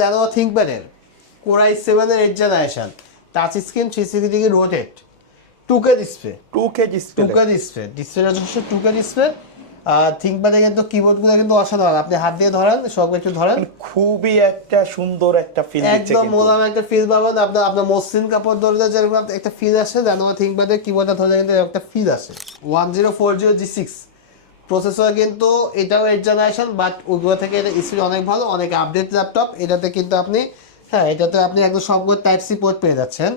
Lenovo ThinkPad এর Core i7 এর 8th generation touch screen 360 degree rotate 2K display 2K ডিসপ্লেটা হচ্ছে 2K display. থিংকপ্যাডে কিন্তু কিবোর্ডগুলো কিন্তু অসাধারণ, আপনি হাত দিয়ে ধরেন সব একটু ধরেন, খুবই একটা সুন্দর একটা ফিল দিচ্ছে, একদম মোলায়েম একটা ফিল পাবেন। আপনার মসৃণ কাপড় ধরলে যেরকম একটা ফিল আসে, Lenovo ThinkPad এর কিবোর্ডটা ধরলে কিন্তু একটা ফিল আসে। 1040G6 প্রসেসর, কিন্তু এটাও 8th জেনারেশন, বাট ওইগুলো থেকে এটা স্পিড অনেক ভালো, অনেক আপডেট ল্যাপটপ। এটাতে কিন্তু আপনি এটাতে আপনি একদম সবগুলো টাইপ সি পোর্ট পেয়ে যাচ্ছেন।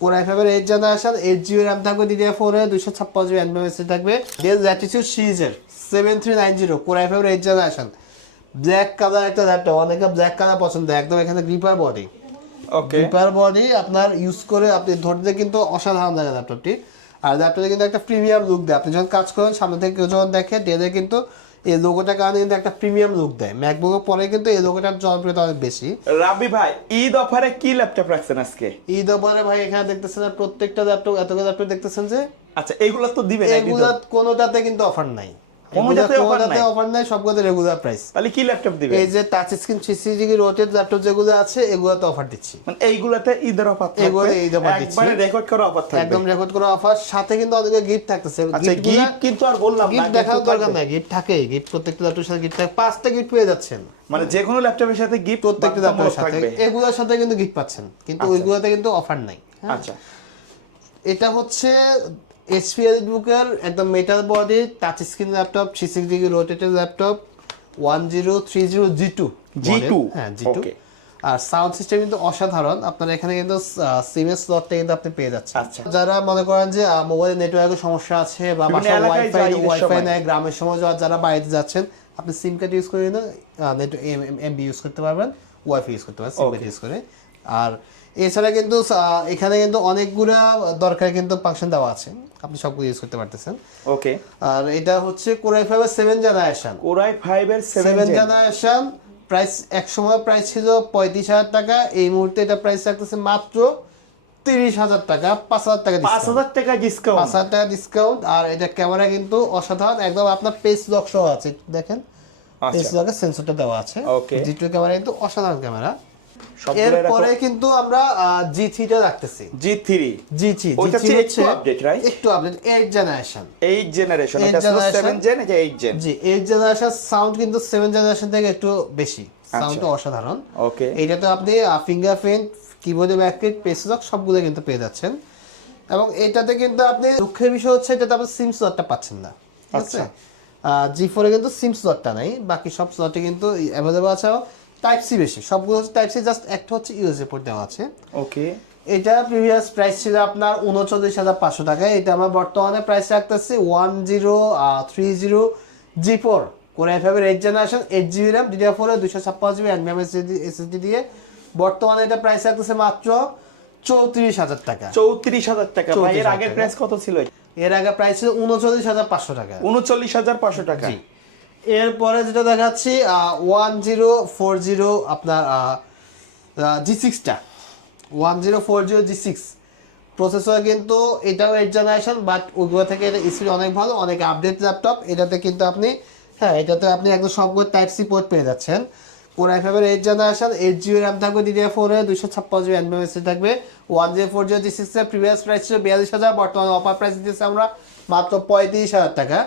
Core i5 এর 8th জেনারেশন, 8GB RAM থাকবে, DDR4 এর 256GB NVMe থাকবে। Dell Latitude সিরিজের 7390 Core i5 এর 8th জেনারেশন, ব্ল্যাক কালার একটা ল্যাপটপ, অনেকে ব্ল্যাক কালার পছন্দ, একদম এখানে গ্রিপার বডি, গ্রিপার বডি আপনার ইউজ করে আপনি ধরতে কিন্তু অসাধারণ লাগে ল্যাপটপটি। আর ল্যাপটপে কিন্তু একটা প্রিমিয়াম লুক দেয়, আপনি যখন কাজ করেন সামনে থেকে কেউ যখন দেখে ডেলে কিন্তু এই লোগোটার কারণে কিন্তু একটা প্রিমিয়াম লুক দেয়। ম্যাকবুকের পরে কিন্তু এই লোগোটার জনপ্রিয়তা অনেক বেশি। রাবি ভাই, ঈদ অফারে কি ল্যাপটপ রাখছেন আজকে? ঈদ অফারে ভাই এখানে দেখতেছেন প্রত্যেকটা ল্যাপটপ, এতগুলো ল্যাপটপ দেখতেছেন যে, আচ্ছা এইগুলো তো দিবেন, এগুলো কোনোটাতে কিন্তু অফার নাই, কোনোটাতে অফার নাই, সবগুলোতে রেগুলার প্রাইস। তাহলে কি ল্যাপটপ দিবেন? এই যে touch screen 360 degree rotate laptop যেগুলো আছে এগুলোতে অফার দিচ্ছি, মানে এইগুলোতে ঈদের অফার থাকবে, এগুলোতে ঈদ অফার দিচ্ছি, একবারে রেকর্ড করা অফার থাকবে, একদম রেকর্ড করা অফার, সাথে কিন্তু অনেক গিফট থাকতেছে। আচ্ছা গিফট কিন্তু আর বললাম না, গিফট দেখার দরকার নাই, গিফট থাকে, গিফট প্রত্যেকটা ল্যাপটপের সাথে গিফট থাকে, 5টা গিফট পেয়ে যাচ্ছেন, মানে যে কোনো ল্যাপটপের সাথে গিফট প্রত্যেকটা ল্যাপটপের সাথে এগুলোর সাথে কিন্তু গিফট পাচ্ছেন, কিন্তু ওইগুলোতে কিন্তু অফার নাই। আচ্ছা এটা হচ্ছে HP এলিটবুকের একদম metal body touch screen laptop, 360 degree rotated laptop, 1030G2 হ্যাঁ G2। আর সাউন্ড সিস্টেম কিন্তু অসাধারণ, আপনার এখানে কিন্তু সিমের স্লটটা কিন্তু আপনি পেয়ে যাচ্ছেন। আচ্ছা যারা মনে করেন যে মোবাইলে নেটওয়ার্কের সমস্যা আছে বা বাসায় ওয়াইফাই নেই, গ্রামের সময় যারা বাইরে যাচ্ছেন, আপনি সিম কার্ড ইউজ করে নেট এমবি ইউজ করতে পারবেন, ওয়াইফাই ইউজ করতে পারবেন সিম কার্ড ইউজ করে। আর এছাড়া কিন্তু এখানে কিন্তু অনেকগুলা দরকার কিন্তু ফাংশন দেওয়া আছে, আপনি সবগুলো ইউজ করতে পারতেছেন। ওকে, আর এটা হচ্ছে Core i5 এর 7th জেনারেশন, Core i5 এর 7th জেনারেশন। প্রাইস এক সময় প্রাইস ছিল 35,000 টাকা, এই মুহূর্তে এটা প্রাইস রাখতেছে মাত্র 30,000 টাকা, 5,000 টাকা ডিসকাউন্ট, 5,000 টাকা ডিসকাউন্ট, 5,000 টাকা ডিসকাউন্ট। আর এটা ক্যামেরা কিন্তু অসাধারণ, একদম আপনার পেজ লক সহ আছে, দেখেন পেজ লকের সেন্সরটা দেওয়া আছে। G2 ক্যামেরা কিন্তু অসাধারণ ক্যামেরা। এরপরে কিন্তু আমরা G3 টা রাখতেছি, G3 ওটা হচ্ছে একটু আপডেট, রাইট? একটু আপডেট, 8th জেনারেশন, এটা 7 জেন, এটা 8 জেন। জি 8th জেনারেশন সাউন্ড কিন্তু 7th জেনারেশন থেকে একটু বেশি, সাউন্ডটা অসাধারণ। ওকে, এইটাতে আপনি ফিঙ্গারপ্রিন্ট, কিবোর্ডে ব্যাকপ্রিন্ট, পেজ লক সবগুলো কিন্তু পেয়ে যাচ্ছেন। এবং এটাতে কিন্তু আপনি দুঃখের বিষয় হচ্ছে এটাতে আপনি সিম স্লটটা পাচ্ছেন না, ঠিক আছে? G4 এ কিন্তু সিম স্লটটা নাই, বাকি সব স্লটে কিন্তু অ্যাভেলেবল আছে। টাইপ সি বেশি, সবগুলো হচ্ছে টাইপ সি, জাস্ট একটা হচ্ছে ইউএসবি পোর্ট দেওয়া আছে। ওকে, এটা প্রিভিয়াস প্রাইস ছিল আপনার 39,500 টাকা, এটা আমরা বর্তমানে প্রাইস রাখতেছি 1030G4 Core i5 এর 8th generation, 8GB RAM, DDR4 এর 256GB NVMe SSD দিয়ে বর্তমানে এটা প্রাইস রাখতেছে মাত্র 34,000 টাকা। 34,000 টাকা। ভাই এর আগের প্রাইস কত ছিল? এর আগে প্রাইস ছিল 39,500 টাকা। 39,500 টাকা। জি। এরপরে যেটা দেখাচ্ছি 1040 আপনার G6টা, 1040G6 প্রসেসর, কিন্তু এটাও 8th জেনারেশন, বাট ওইগুলো থেকে এটা স্পিড অনেক ভালো, অনেক আপডেট ল্যাপটপ। এটাতে কিন্তু আপনি এটাতে আপনি একদম সবগুলো টাইপ সি পোর্ট পেয়ে যাচ্ছেন। Core i5 এর 8th জেনারেশন, 8GB RAM থাকবে, DDR4 এর 256GB NVMe থাকবে। 1040G6 এর প্রিভিয়াস প্রাইস ছিল 42,000, বর্তমানে অফার প্রাইস দিতেছি আমরা মাত্র 35,000 টাকা।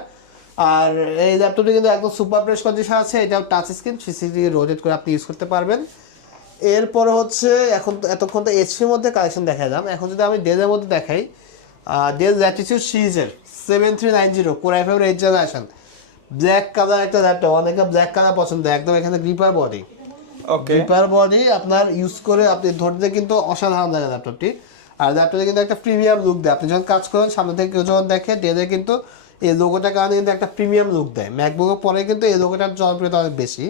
আর এই ল্যাপটপটি কিন্তু একদম সুপার ফ্রেশ কন্ডিশন আছে, এটাও টাচ স্ক্রিন 360 ডিগ্রি রোটেট করে আপনি ইউজ করতে পারবেন। এরপরে হচ্ছে এখন এতক্ষণ তো এইচপির মধ্যে কালেকশন দেখালাম, এখন যদি আমি ডেলের মধ্যে দেখাই, ডেল ল্যাটিটিউড সিরিজের 7390 Core i5 এর 8th জেনারেশন, ব্ল্যাক কালার একটা ল্যাপটপ, অনেকে ব্ল্যাক কালার পছন্দ, একদম এখানে গ্রিপার বডি, গ্রিপার বডি আপনার ইউজ করে আপনি ধরতে কিন্তু অসাধারণ লাগে ল্যাপটপটি। আর ল্যাপটপে কিন্তু একটা প্রিমিয়াম লুক দেয়, আপনি যখন কাজ করেন সামনে থেকে কেউ যখন দেখে ডেলে কিন্তু এই লোগোটার কারণে কিন্তু একটা প্রিমিয়াম লুক দেয়। ম্যাকবুকের পরে কিন্তু এই লোগোটার জনপ্রিয়তা অনেক বেশি।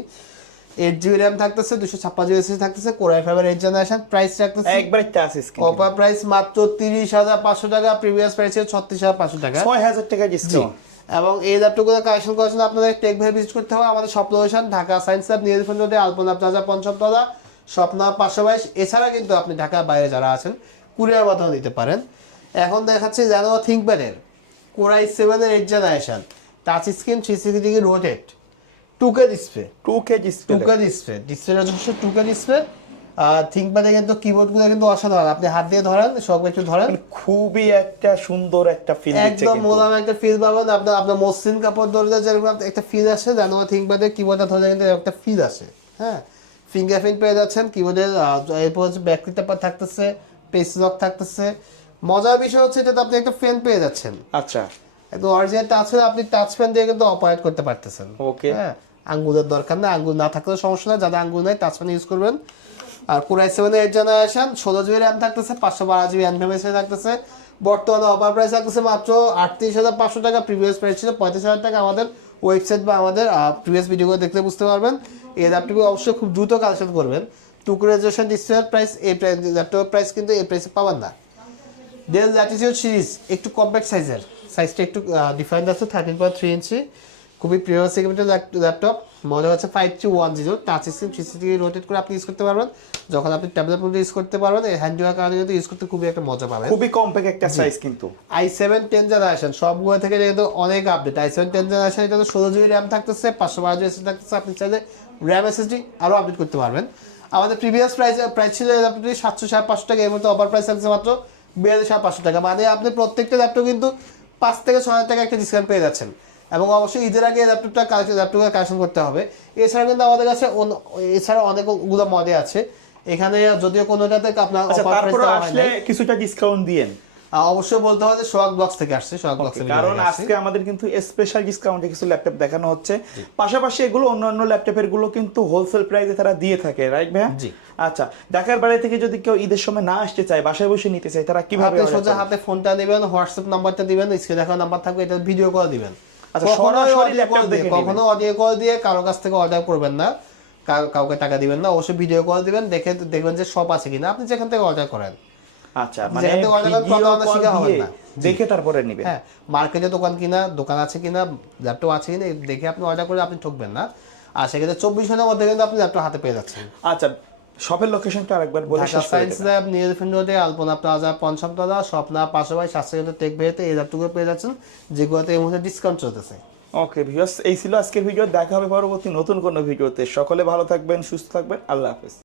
8GB RAM থাকতেছে, 256GB SSD থাকতেছে, Core i5 এর 8th জেনারেশন, প্রাইস রাখতেছে একবারে টাচ স্ক্রিন, অফার প্রাইস মাত্র 30,500 টাকা, প্রিভিয়াস প্রাইস ছিল 36,500 টাকা, 6,000 টাকা ডিসকাউন্ট। এবং এই ল্যাপটপগুলো কালেকশন করার জন্য আপনাদের টেক ভাই ভিজিট করতে হবে আমাদের shop location Dhaka Science Lab, নিউফোন রোডে, আলপনা প্লাজা, পঞ্চমতলা, স্বপ্না 522। এছাড়া কিন্তু আপনি ঢাকার বাইরে যারা আছেন কুরিয়ার মাধ্যমে দিতে পারেন। এখন দেখাচ্ছি Lenovo ThinkPad এর Core i7 এর 8th generation, touch screen 360 degree rotate 2K display 2K display 2K display ডিসপ্লেটা হচ্ছে 2K ডিসপ্লে। আর থিংকপ্যাডে কিন্তু কিবোর্ডগুলো কিন্তু অসাধারণ, আপনি হাত দিয়ে ধরেন, সব একটু ধরেন, খুবই একটা সুন্দর একটা ফিল দিচ্ছে একদম কিন্তু মোলাম একটা ফিল পাবেন। আপনার আপনার মসৃণ কাপড় ধরলে যেরকম একটা ফিল আসে, জানো থিংকপ্যাডে কিবোর্ডটা ধরলে কিন্তু একটা ফিল আসে। হ্যাঁ, ফিঙ্গারপ্রিন্ট পেয়ে যাচ্ছেন কিবোর্ডের, এরপর হচ্ছে ব্যাকলিট পেপার থাকতেছে, পেজ লক থাকতেছে। মজার বিষয় হচ্ছে এটাতে আপনি একটা ফ্যান পেয়ে যাচ্ছেন, আচ্ছা একদম অরিজিনাল টাচ ফ্যান, আপনি টাচ ফ্যান দিয়ে কিন্তু অপারেট করতে পারতেছেন। ওকে হ্যাঁ, আঙ্গুলের দরকার না, আঙ্গুল না থাকলেও সমস্যা নাই, যাদের আঙ্গুল নাই টাচ ফ্যান ইউজ করবেন। আর Core i7 8 generation 16 GB RAM থাকতেছে, 512 GB এনভিএমএস থাকতেছে। বর্তমানে অফার প্রাইস থাকতেছে মাত্র 38,500 টাকা, প্রিভিয়াস প্রাইস ছিল 35,000 টাকা। আমাদের ওয়েবসাইট বা আমাদের প্রিভিয়াস ভিডিওগুলো দেখলে বুঝতে পারবেন। এই ল্যাপটপটি অবশ্যই খুব দ্রুত কালেকশন করবেন। 2K রেজোলিউশন ডিসপ্লের প্রাইস, এই ল্যাপটপের প্রাইস কিন্তু এই প্রাইসে পাবেন না। ডেল ল্যাটিটিউড সিরিজ একটু কম্প্যাক্ট সাইজের, সাইজটা একটু ডিফারেন্ট আছে, 13.3 ইঞ্চি, খুবই প্রিমিয়াম সেগমেন্টের ল্যাপটপ। মডেল হচ্ছে 5310, টাচ স্ক্রিন 360 রোটেট করে আপনি ইউজ করতে পারবেন। যখন আপনি ট্যাবলেট মধ্যে ইউজ করতে পারবেন, এই হ্যান্ড ওয়ার কারণে কিন্তু ইউজ করতে খুবই একটা মজা পাবেন। খুবই কম্প্যাক্ট একটা সাইজ কিন্তু। i7 10 জেনারেশন সবগুলো থেকে কিন্তু অনেক আপডেট। i7 10 জেনারেশন এটা তো 16 GB র্যাম থাকতেছে, 512 GB এসএসডি থাকতেছে, আপনি চাইলে র্যাম এসএসডি আরও আপডেট করতে পারবেন। আমাদের প্রিভিয়াস প্রাইস ছিল ল্যাপটপটি 700-500 টাকা, এর মধ্যে অফার প্রাইস থাকছে মাত্র 42,500 টাকা। মানে আপনি প্রত্যেকটা ল্যাপটপ কিন্তু 5 থেকে 6,000 টাকা একটা ডিসকাউন্ট পেয়ে যাচ্ছেন। এবং অবশ্যই ঈদের আগে ল্যাপটপটা কালেকশন করতে হবে। এছাড়া কিন্তু আমাদের কাছে এছাড়া অনেকগুলো মডেল আছে এখানে, যদিও কোনোটাতে আপনার আচ্ছা অফার তারপর প্রাইস দেওয়া হয় আসলে নাই। কিছুটা ডিসকাউন্ট দিয়েন। অবশ্যই বলতে হবে যে সোহাগ ব্লগস থেকে আসছে, সোহাগ ব্লগস থেকে কারণ আজকে আমাদের কিন্তু স্পেশাল ডিসকাউন্টে কিছু ল্যাপটপ দেখানো হচ্ছে, পাশাপাশি এগুলো অন্যান্য ল্যাপটপের গুলো কিন্তু হোলসেল প্রাইসে তারা দিয়ে থাকে, রাইট ভাইয়া? জি। আচ্ছা, ঢাকার বাইরে থেকে যদি কেউ ঈদের সময় না আসতে চায়, বাসায় বসে নিতে চায়, তারা কিভাবে আপনি order সোজা করবে? হাতে ফোনটা দিবেন, হোয়াটসঅ্যাপ নাম্বারটা দিবেন, স্ক্রিনে দেখা নাম্বার থাকবে, এটা ভিডিও কল দিবেন। আচ্ছা, কখনো সরাসরি audio ল্যাপটপ call দিয়ে, দেখে কখনো অডিও কল দিয়ে কারো কাছ থেকে অর্ডার করবেন না, কাউকে টাকা দিবেন না, অবশ্যই ভিডিও কল দিবেন, দেখে দেখবেন যে সব আছে কিনা, আপনি যেখান থেকে অর্ডার করেন। আচ্ছা, মানে যেখান থেকে order করেন, ভিডিও প্রতারণার কল শিকার হবেন দিয়ে না। দেখে তারপরে নেবেন। হ্যাঁ, মার্কেটে দোকান আছে কিনা, ল্যাপটপ আছে কিনা দেখে আপনি অর্ডার করে আপনি ঠকবেন না। আর সেক্ষেত্রে 24 ঘন্টার মধ্যে কিন্তু আপনি ল্যাপটপ হাতে পেয়ে যাচ্ছেন। আচ্ছা, শপের লোকেশনটা আরেকবার বলে ঢাকা শেষ করে সায়েন্স দেবেন। ল্যাব, নিউ এলিফ্যান্ট রোডে, আলপনা প্লাজা, পঞ্চমতলা, স্বপ্না, পাশাপাশি স্বাস্থ্যকেন্দ্র, টেক ভেতে এই ল্যাপটপগুলো পেয়ে যাচ্ছেন, যেগুলোতে এই মুহূর্তে ডিসকাউন্ট চলতেছে। ওকে ভিউয়ার্স, এই ছিল আজকের ভিডিও। দেখা হবে পরবর্তী নতুন কোনো ভিডিওতে। সকলে ভালো থাকবেন, সুস্থ থাকবেন, আল্লাহ হাফেজ।